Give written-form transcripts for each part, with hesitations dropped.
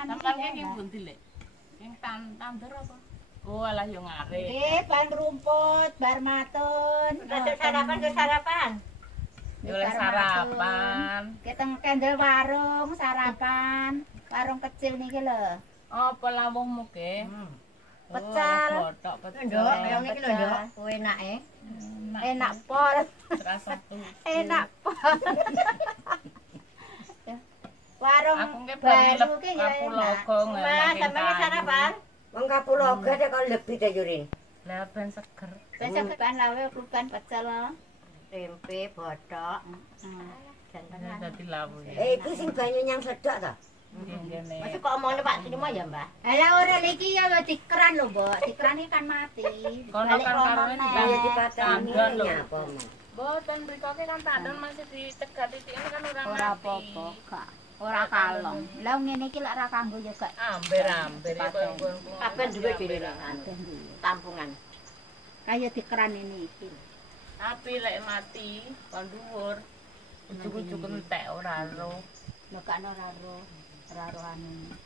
Sampeyan iki pundi, Lek? Yang tandur apa? Oh, alah yo ngarit. Nggih, ban rumput, bar matun. Sarapan ke sarapan. Yo oleh sarapan. Keteng kendel warung sarapan. Warung kecil niki lho. Apa lawuhmu ke? Pecel. Botok pecel. Ndok, yang iki lho, Ndok. Enake. Enak pol. Terasa tuh. Enak pol. Warung Aku nggih baru baru ki ya enak. Kapulaga Mas, sampeyan sarapan? Wong Kapulaga dek kok lebih ta Yurin. Lah ben seger. Besok ban lawe kluban pecel. Tempe, botok. Ya dadi lawuh. Iki sing banyu nyang sedok ta? Ngene. Masuk kok omongnya Pak Sinimo ya, Mbak? Alah ora iki ya dikeran lho, Mbok. Dikeran iki kan mati. Kono kan karone Ya dipateni tandon lho. nyapa mong. Boten mriko ki kan tandon masih dicegat titik ini kan ora Ora mati. apa-apa, gak. Ora kalong. Lah ngene iki lek ora kanggo ya gak. Amber-amber ya koyo Kabeh duwe dhewe tampungan. Kaya dikeran ini iki. Api lek mati kon dhuwur. Ujug-ujug entek ora ro. Nek kan ora roh anu.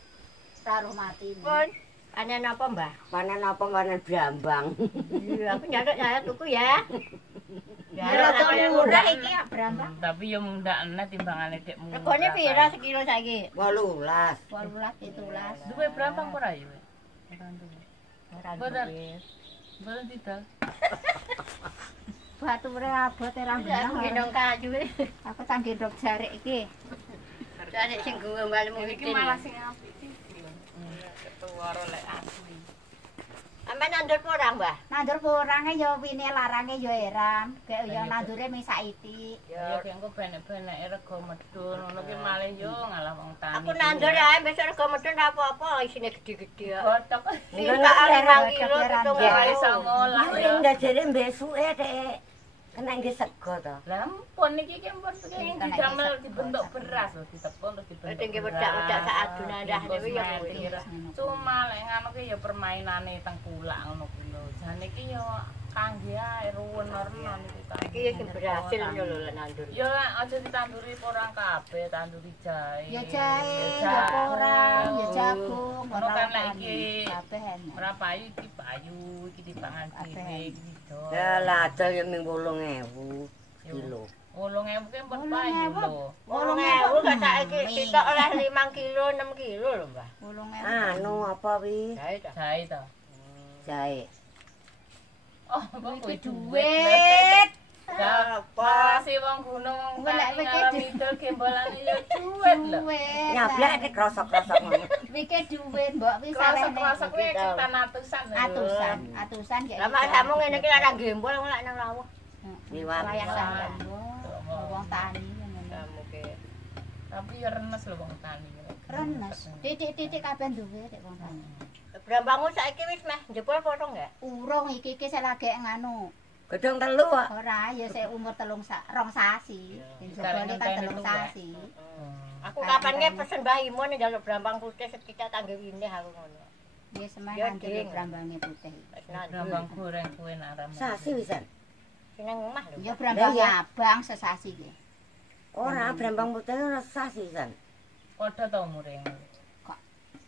Ora roh mati. Pun, panen apa, Mbak? Panen apa panen brambang. Iya, aku nyadok tuku ya. Ya ora murah iki ya berapa? Tapi yo mundak enek timbangane dekmu. Regane pira sekilo saiki? 18. 18 17. Duwe brambang ora yo? Ora duwe. Ora Boten. duwe. Boten didol. Bature abot ora Aku benang. gendong kayu. Aku tak gendong jarik iki. Jane sing gue mbalmu Iki malah sing apik iki. Ketua lek asli. Sampe nandur porang, Mbah? Nandur kurange ya wine larange ya eram. Kayak ya nandure mung saiki. Ya ki engko benek-beneke rega medhun ngono ki malih yo ngalah wong tani. Aku nandur ae besok rego medun apa-apa isine gede-gede. botok. Enggak 5 kilo pitung Ya iso ngolah Yurin ya. ndajere besuke dek. Kena nggih sego to. Lah ampun iki ki ampun sing didamel dibentuk beras lho ditepung terus dibentuk. Tinggi wedak-wedak sak aduna ndah niku ya. Cuma lek ngono ki ya permainane tengkulak ngono kuwi lho. Jane iki ya kangge ae ruwen-ruwen iki kan. Iki ya sing berhasil lho nandur. Ya aja ditanduri porang kabeh, tanduri jahe. Ya jahe, ya porang, ya jagung, Ngono kan lek iki kabeh enak. ora payu iki payu, iki dipangan dhewe iki dol. Ya ladol ya ming 8.000 kilo. 8.000 ki ampun payu lho. 8.000 gak saiki sitok oleh 5 kilo 6 kilo lho, Mbah. 8.000. Anu apa wi? Jahe ta. Jahe to. Jahe. Oh, kok kuwi Duit. Apa sih wong gunung wong Golek tani weke ngarep idul gembolane ya duit lho. Duit. Nyablek nek krosok-krosok ngono. Wike duit, Mbok. Wis Krosok-krosok kuwi sekitar atusan. atusan, atusan kayak Lah mak kamu ngene iki ora gembol wong lek nang lawuh. Liwat. Wayang sampean. Wong tani ngono. Kamu ke. Tapi ya renes lho wong tani. Renes. Titik-titik kabeh duwe nek wong tani. Brambangmu saiki wis meh jebol potong enggak? Urung iki sik lagi nganu. Gedhong telu kok. Ora ya sik umur 2 sasi. Jebole kan 3 sasi. Aku kapan ke pesen Mbah Imun njaluk brambang putih sekitar tangga wine aku ngono. Ya semah Ya, nanti Ding. brambange putih. Wis nandur. Brambang goreng kuwi nak ramen. Sasi wisan. Sing nang omah lho. Ya brambang abang sesasi ki. Ora brambang putih ora sasi wisan. Padha to umure.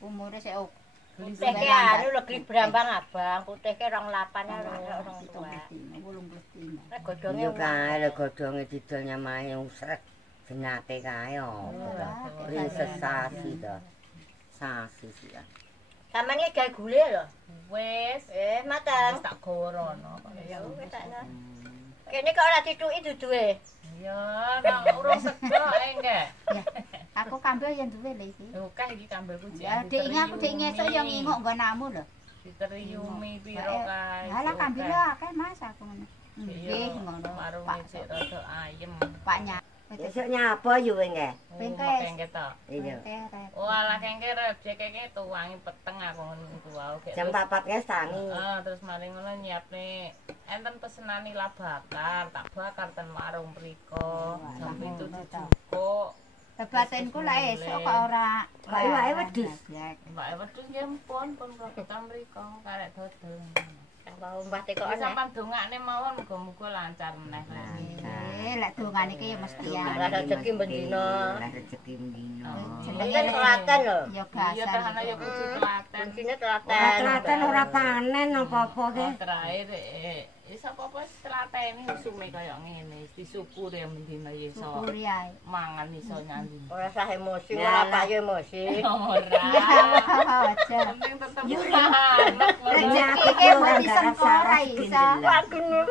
Umure sik Putih ke anu lho gli brambang abang, putih ke 28 ya orang tua. 85. Nek godhonge Yo kae lho godhonge didol nyamahe usrek jenate kae opo. Rin sesasi to. Sasi sih. samane gawe gule lho. Wis, Mateng. wis tak gawa rono. Ya wis takno. Kene kok ora dituki duduhe. Ya, nang urung sego ae enggak. Ya. Aku kambil yang duwe lho iki. Oke iki kambilku jek. Ya dekne aku dek ngesuk yo nginguk nggo namu lho. Diteriumi piro kae. Halah kambil yo akeh Mas aku ngono. Nggih ngono. Warunge cek rada ayem. Pak Nyak. Besok nyapa yo nggih. Bengkes. Bengkes to. Iya. Oh alah kengke rejek kengke tuwangi peteng aku ngono wae. Jam 4 wis tangi. Terus mari ngono nyiapne enten pesenane lah bakar, tak bakar ten warung mriko. Jam 7 dijukuk. Tebatinku lah esuk kok ora Wae wedhus. Mbak wedhus nggih pun program mriko karek dodol. Mau mbah teko ana. Sampeyan dongakne mawon muga-muga lancar meneh. Lek dongane iki ya mesti ya. Lah rezeki bendina. Lah rezeki bendina. Jenenge telaten lho. Ya Iya gasan. tahana ya kudu telaten. Kuncine Ora telaten. telaten ora panen apa-apa ke. Terakhir wis apa-apa telateni usume kaya ngene. Disyukur ya mendina ya iso Syukuri ae. mangan iso nyandi. Ora sah emosi, ora payu emosi. Ora. Aja. Penting tetep selamat. Rezeki iki mesti disengko ora iso. Waduh.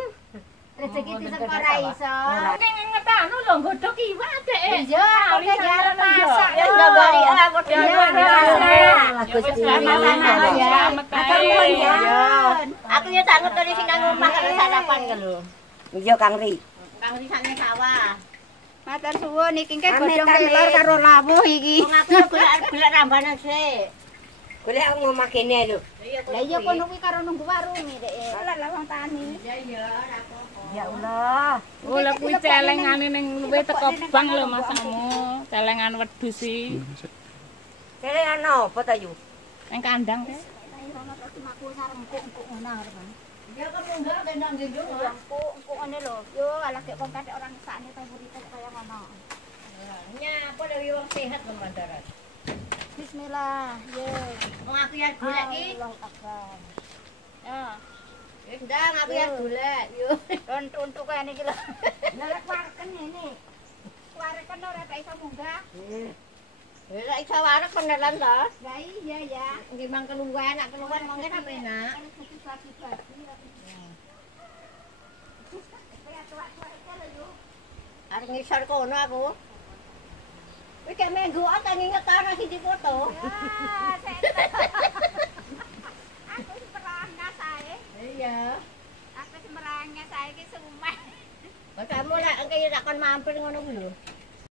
Rezeki disengko ora iso. Ning ngetanu lho nggodhog iwak dek. Iya, kok ya masak. Ya njabari aku Aku ya tak ngetoni sing nang omah karo sarapan ke lho. Iya Kang Ri. Kang risane sawah. Matur suwun iki ki godhong kelor karo lawuh iki. Wong aku ya golek rambanan sik. Golek aku ngomah kene lho. Lah iya kono kuwi karo nunggu warung iki, Dek. Lah wong tani. Ya Allah. Oh, lha kuwi celengane ning luwe teko bang lho masamu. Celengan wedhus iki. Kene ana apa ta yu? Ning kandang. Ya kok munggah tendang gendong. Empuk ngene lho. Yo alah gek wong kathek orang sakne ta urip kaya ngono. Nyapa dewe wong sehat lho mandaran. Bismillah. Yo. Wong aku ya golek iki. Allahu Akbar. Ya. Wis ndang aku ya golek. Yo. Untuk kene iki lho. Lah warken ngene. Warken ora tak iso munggah. Lah iso warek beneran to. Lah iya ya. Nggih mang keluwen, nak keluwen mongke apa enak. Arep ngisor kono aku. Wis kek menggoan tak nginget ana siji foto. Aku semerangnya sae. Iya. Aku semerangnya sae ki sumeh. Kamu lek engke tak kon mampir ngono kuwi lho.